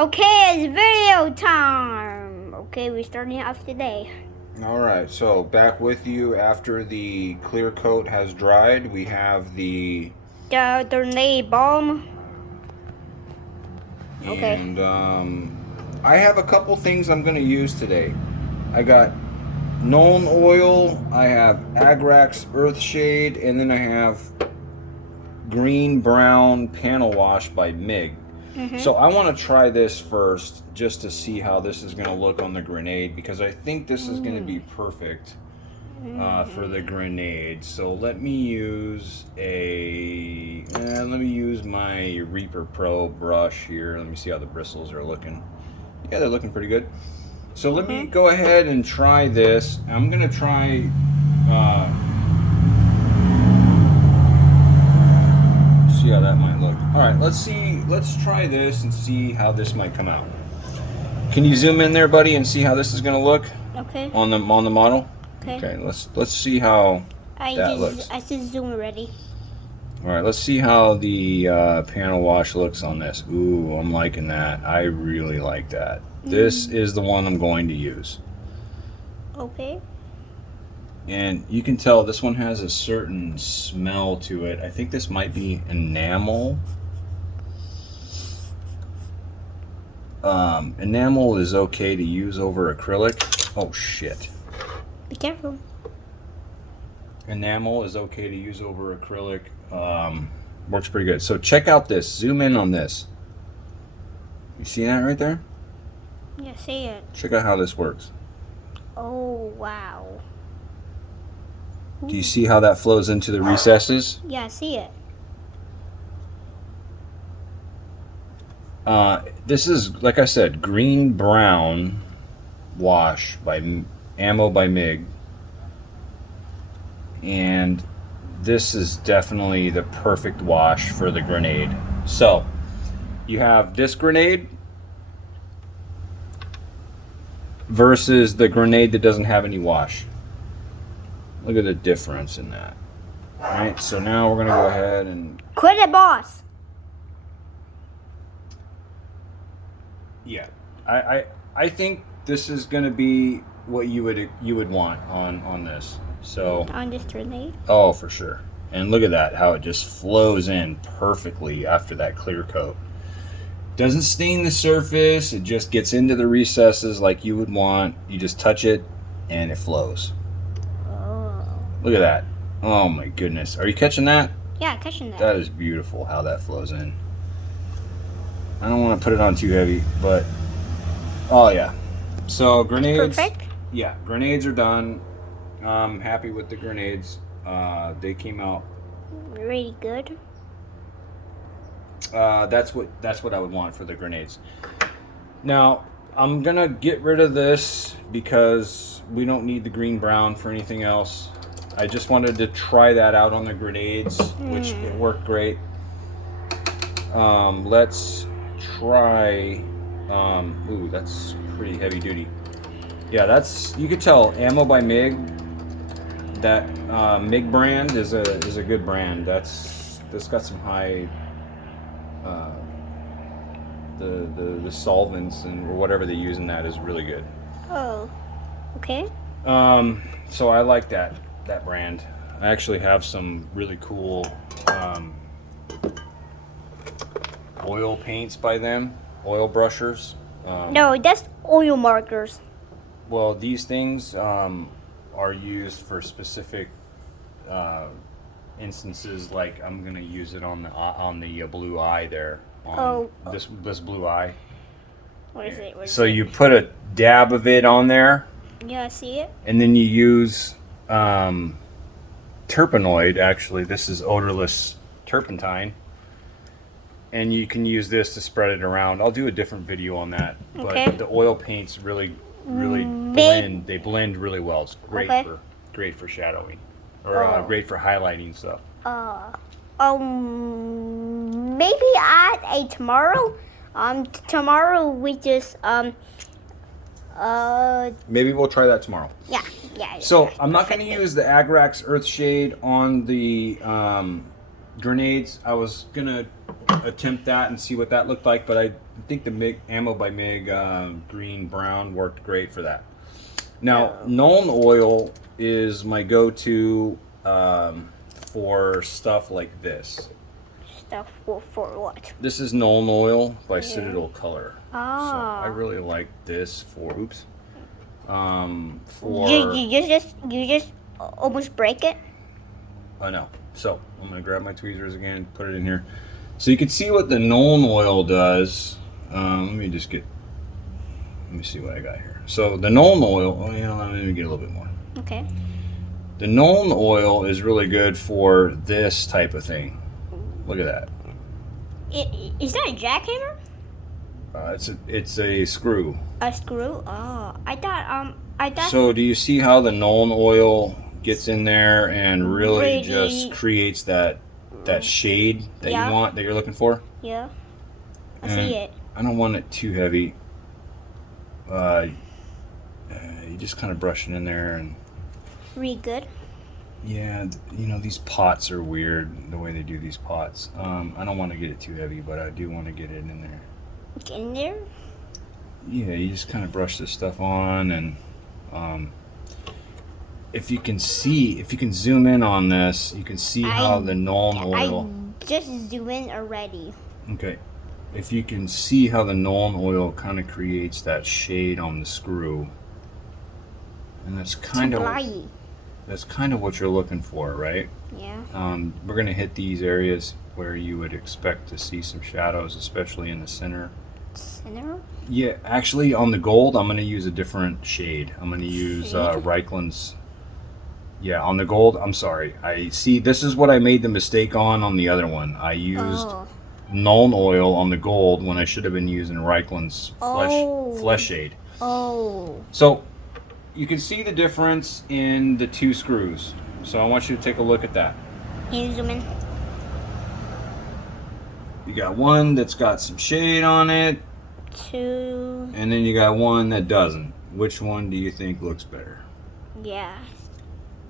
Okay, it's video time. Okay, we're starting off today. Alright, so back with you after the clear coat has dried. We have the tornado bomb. Okay. and I have a couple things I'm going to use today. I got Nuln oil, I have Agrax Earthshade, and then I have green brown panel wash by MIG. So I want to try this first just to see how this is going to look on the grenade, because I think this is going to be perfect for the grenade. So let me use my Reaper Pro brush here. Let me see how the bristles are looking. Yeah, they're looking pretty good. So let me go ahead and try this. I'm gonna try see how that might look. All right, let's try this and see how this might come out. Can you zoom in there, buddy, and see how this is gonna look? Okay. On the model. Okay. Okay, let's see how that looks. I just zoom already. All right, let's see how the panel wash looks on this. Ooh, I'm liking that. I really like that. This is the one I'm going to use. Okay. And you can tell this one has a certain smell to it. I think this might be enamel. Enamel is okay to use over acrylic. Oh, shit. Be careful. Enamel is okay to use over acrylic. Works pretty good. So check out this. Zoom in on this. You see that right there? Yeah, see it. Check out how this works. Oh, wow. Do you see how that flows into the recesses? Yeah, I see it. This is, like I said, green brown wash by Ammo by MIG. And this is definitely the perfect wash for the grenade. So you have this grenade versus the grenade that doesn't have any wash. Look at the difference in that. All right, so now we're gonna go ahead and Quit it, boss. yeah, I think this is gonna be what you would want on this. So On this grenade. oh, for sure. And look at that, how it just flows in perfectly after that clear coat. Doesn't stain the surface, it just gets into the recesses like you would want. You just touch it and it flows. Oh. Look at that. Oh my goodness. Are you catching that? Yeah, catching that. That is beautiful how that flows in. I don't want to put it on too heavy, but oh yeah. So grenades. Perfect. Yeah, grenades are done. I'm happy with the grenades. They came out. Really good. That's what I would want for the grenades. Now I'm gonna get rid of this because we don't need the green brown for anything else. I just wanted to try that out on the grenades, which it worked great. Let's try. Ooh, that's pretty heavy duty. Yeah, that's, you could tell Ammo by MIG. That MIG brand is a good brand. That's got some high the solvents and or whatever they use in that is really good. Oh. Okay. So I like that brand. I actually have some really cool oil paints by them, oil brushers. No, that's oil markers. Well, these things are used for specific instances. Like I'm gonna use it on the blue eye there. On this blue eye. What is it? So you put a dab of it on there. Yeah, I see it. And then you use terpenoid. Actually, this is odorless turpentine. And you can use this to spread it around. I'll do a different video on that. Okay. But the oil paints really blend. They blend really well. It's great for shadowing, or great for highlighting stuff. Maybe at a tomorrow. Tomorrow we just Maybe we'll try that tomorrow. Yeah. So I'm not going to use the Agrax Earthshade on the grenades. I was going to attempt that and see what that looked like, but I think the MIG Ammo by MIG green brown worked great for that. Now, Nuln oil is my go-to for stuff like this. Stuff for what? This is Nuln oil by Citadel Color. Oh. So I really like this for You just almost break it. I know. So I'm gonna grab my tweezers again, put it in here, so you can see what the Nuln oil does. Let me see what I got here. So the Nuln oil. Oh, yeah, let me get a little bit more. Okay. The Nuln oil is really good for this type of thing. Look at that. Is that a jackhammer? It's a screw. A screw? Oh, I thought. So do you see how the Nuln oil gets in there and really just creates that shade that you want, that you're looking for? Yeah, I see it. I don't want it too heavy. You just kind of brush it in there and. Really good. Yeah, you know, these pots are weird the way they do these pots. I don't want to get it too heavy, but I do want to get it in there. Get in there? Yeah, you just kind of brush this stuff on, and if you can zoom in on this, you can see how the Nuln oil. I just zoom in already. Okay, if you can see how the Nuln oil kind of creates that shade on the screw, and that's kind of what you're looking for, right? Yeah. We're gonna hit these areas where you would expect to see some shadows, especially in the center. Center? Yeah, actually, on the gold, I'm gonna use a different shade. I'm gonna use Reichland's. Yeah, on the gold, I'm sorry. I see. This is what I made the mistake on the other one. I used Nuln oil on the gold when I should have been using Reichland's flesh shade. Oh. So you can see the difference in the two screws. So I want you to take a look at that. Can you zoom in? You got one that's got some shade on it. Two. And then you got one that doesn't. Which one do you think looks better? Yeah.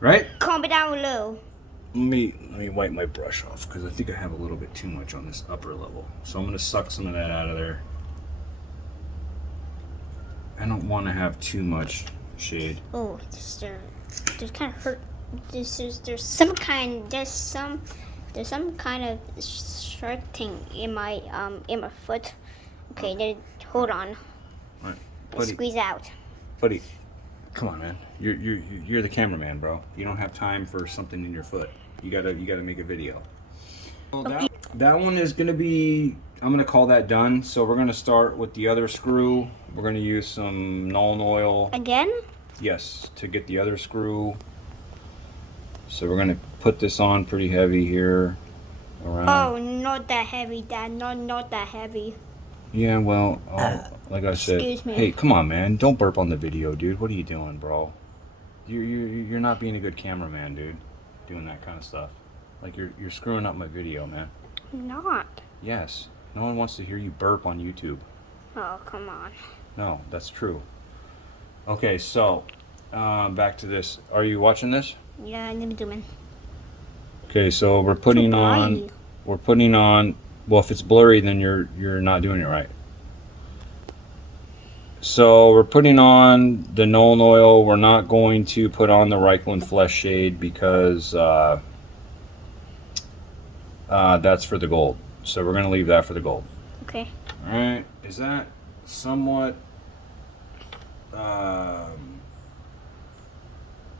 Right? Comment down below. Let me wipe my brush off because I think I have a little bit too much on this upper level. So I'm going to suck some of that out of there. I don't want to have too much shade. Oh, there's kind of hurt. There's some kind of sharp thing in my foot. Okay, then hold on. All right, buddy. Squeeze out. Buddy, come on, man. You're the cameraman, bro. You don't have time for something in your foot. You gotta make a video. Well, that one is gonna be. I'm gonna call that done. So we're gonna start with the other screw. We're gonna use some Nuln oil. Again? Yes, to get the other screw. So we're gonna put this on pretty heavy here. Around. Oh, not that heavy, Dad. Not that heavy. Yeah, well, like I said. Excuse me. Hey, come on, man! Don't burp on the video, dude. What are you doing, bro? You're not being a good cameraman, dude. Doing that kind of stuff. Like you're screwing up my video, man. Not. Yes. No one wants to hear you burp on YouTube. Oh, come on. No, that's true. Okay, so back to this. Are you watching this? Yeah, let me zoom in. Okay, so we're putting on. Well, if it's blurry, then you're not doing it right. So we're putting on the Nuln oil. We're not going to put on the Reichland flesh shade because that's for the gold. So we're going to leave that for the gold. Okay. All right. Is that somewhat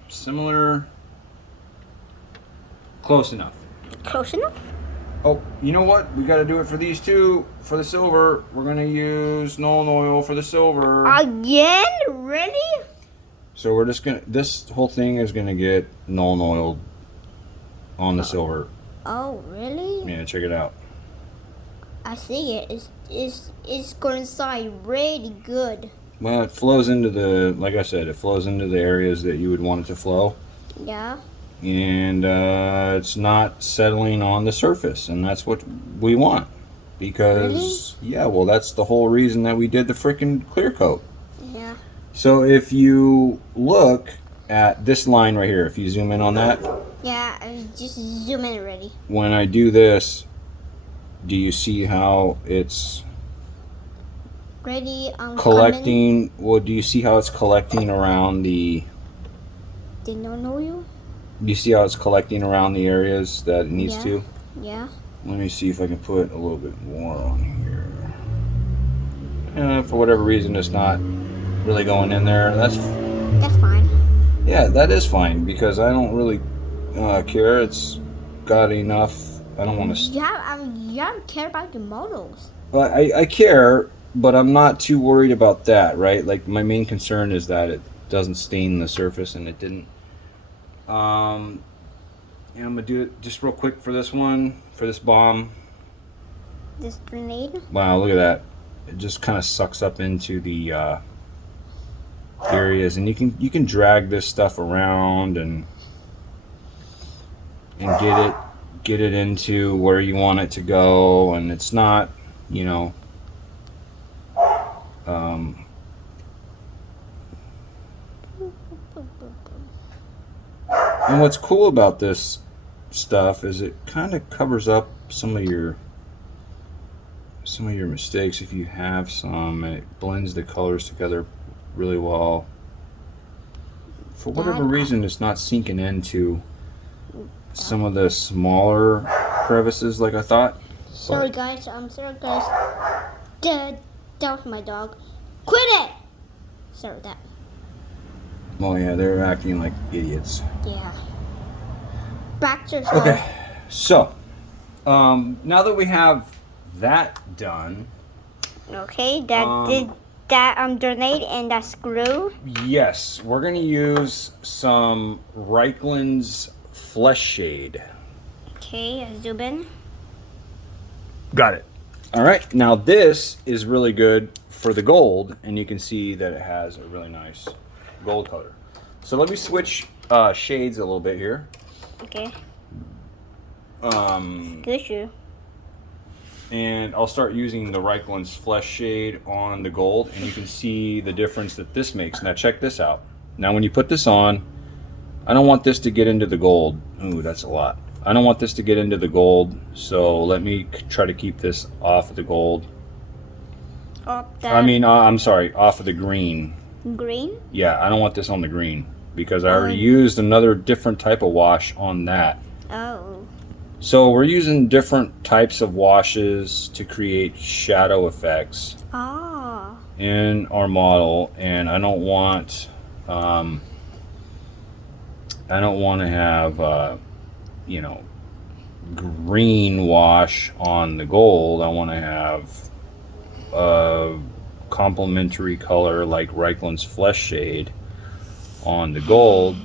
similar? Close enough. Close enough? Oh, you know what? We got to do it for these two. For the silver, we're going to use Nuln oil for the silver. Again? Really? So we're just going to, this whole thing is going to get Nuln oil on the silver. Oh, really? Yeah, check it out. I see it. It's going inside really good. Well, it flows into the, like I said, it flows into the areas that you would want it to flow. Yeah. And it's not settling on the surface, and that's what we want. Because, yeah, well, that's the whole reason that we did the freaking clear coat. Yeah. So if you look at this line right here, if you zoom in on that. Yeah, I just zoom in already. When I do this, do you see how it's ready. collecting. Well, do you see how it's collecting around the? They don't know you. Do you see how it's collecting around the areas that it needs to? Yeah. Let me see if I can put a little bit more on here. For whatever reason, it's not really going in there. That's fine. Yeah, that is fine because I don't really care. It's got enough. I don't want to. You don't care about your models. I care, but I'm not too worried about that, right? Like my main concern is that it doesn't stain the surface, and it didn't. And I'm gonna do it just real quick for this one, for this bomb. This grenade. Wow, look at that! It just kind of sucks up into the areas, and you can drag this stuff around and get it into where you want it to go, and it's not, you know, and what's cool about this stuff is it kind of covers up some of your mistakes if you have some, and it blends the colors together really well. For whatever reason, it's not sinking into some of the smaller crevices like I thought. Sorry guys, that was my dog. Quit it! Sorry that. Oh yeah, they're acting like idiots. Yeah. Back to the Okay, so now that we have that done. Okay, that grenade and that screw. Yes, we're gonna use some Reichland's Flesh Shade. Okay, zoom in. Got it. All right, now this is really good for the gold, and you can see that it has a really nice gold color. So let me switch shades a little bit here. Okay. Good shoe. And I'll start using the Reichland's Flesh Shade on the gold, and you can see the difference that this makes. Now check this out. Now when you put this on, I don't want this to get into the gold. Ooh, that's a lot. I don't want this to get into the gold, so let me try to keep this off of the gold. I'm sorry, off of the green. Green? Yeah, I don't want this on the green because I already used another different type of wash on that. Oh. So we're using different types of washes to create shadow effects in our model, and I don't want to have you know, green wash on the gold. I want to have a complementary color like Reichland's Flesh Shade on the gold,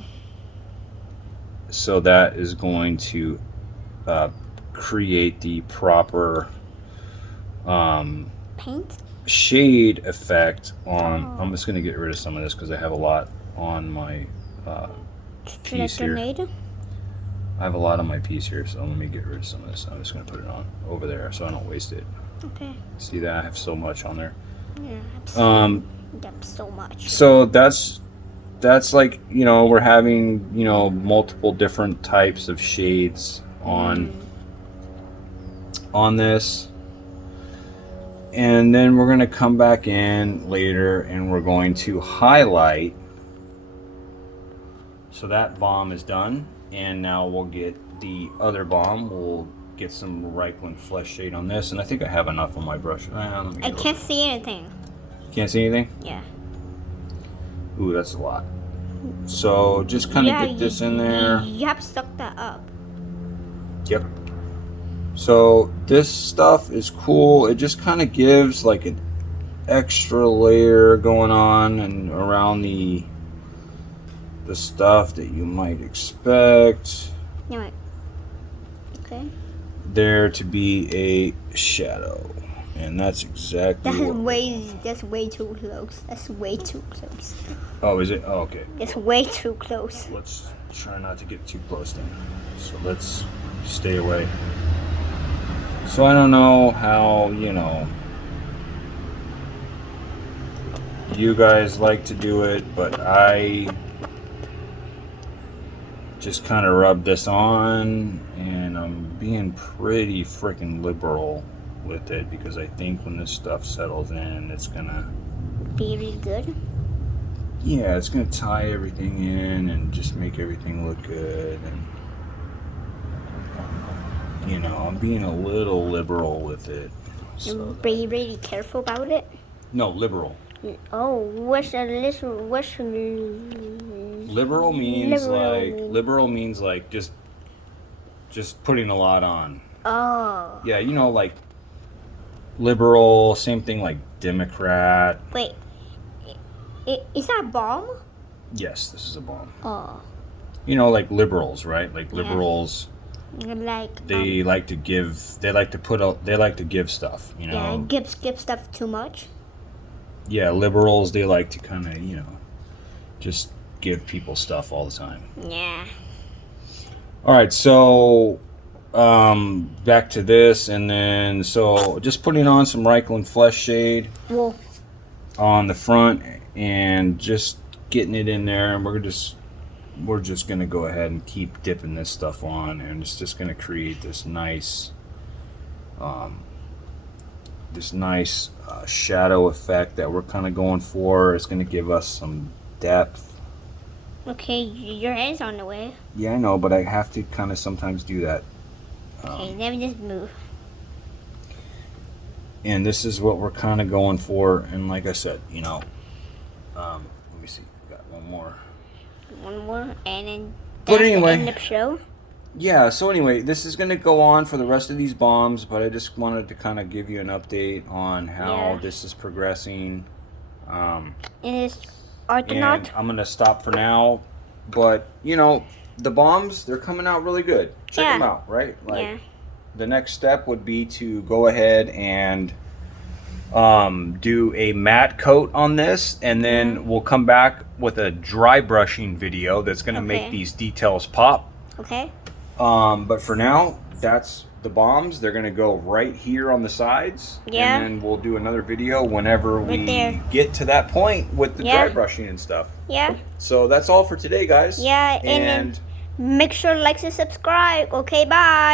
so that is going to create the proper paint shade effect on. I'm just going to get rid of some of this because I have a lot on my piece here. I have a lot on my piece here, so let me get rid of some of this. I'm just going to put it on over there so I don't waste it. Okay. See that? I have so much on there. Yeah. So much. So that's like, you know, we're having, you know, multiple different types of shades on this. And then we're going to come back in later and we're going to highlight. So that bomb is done. And now we'll get the other bomb. We'll get some Reichland Flesh Shade on this. And I think I have enough on my brush. I can't see anything. Can't see anything? Yeah. Ooh, that's a lot. So just kind of get this in there. You have to suck that up. Yep. So this stuff is cool. It just kind of gives like an extra layer going on and around the stuff that you might expect. Yeah. Okay. There to be a shadow, and that's exactly. That's way too close. That's way too close. Oh, is it? Oh, okay. It's way too close. Let's try not to get too close then. So let's stay away. So I don't know how, you know, you guys like to do it, but I just kind of rub this on, and I'm being pretty freaking liberal with it, because I think when this stuff settles in, it's gonna be really good. Yeah, it's gonna tie everything in and just make everything look good. And you know, I'm being a little liberal with it. So Be really careful about it. no, liberal. Oh, what's a little? What's Liberal means liberal means like just putting a lot on. Oh. Yeah, you know, like liberal, same thing like Democrat. Wait, is that a bomb? Yes, this is a bomb. Oh. You know, like liberals, right? Like liberals. Like They like to give. They like to put out. They like to give stuff. You know. Yeah, give stuff too much. Yeah, liberals. They like to kind of, you know, just give people stuff all the time. Yeah. All right, so back to this, and then so just putting on some Reichland Flesh Shade on the front, and just getting it in there, and we're just gonna go ahead and keep dipping this stuff on, and it's just gonna create this nice shadow effect that we're kind of going for. It's gonna give us some depth. Okay, your head's on the way. Yeah, I know, but I have to kind of sometimes do that. Okay, let me just move. And this is what we're kind of going for. And like I said, you know, let me see, got one more, and then but that's anyway, the end of the show. Yeah, so anyway, this is going to go on for the rest of these bombs, but I just wanted to kind of give you an update on how this is progressing. It is Arkanuaght. And I'm going to stop for now, but you know, the bombs, they're coming out really good. Check them out, right? Like, the next step would be to go ahead and do a matte coat on this, and then we'll come back with a dry brushing video that's going to make these details pop. Okay. But for now, that's the bombs. They're going to go right here on the sides. Yeah. And then we'll do another video whenever we get to that point with the dry brushing and stuff. Yeah. So that's all for today, guys. Yeah, and then make sure to like and subscribe. Okay, bye.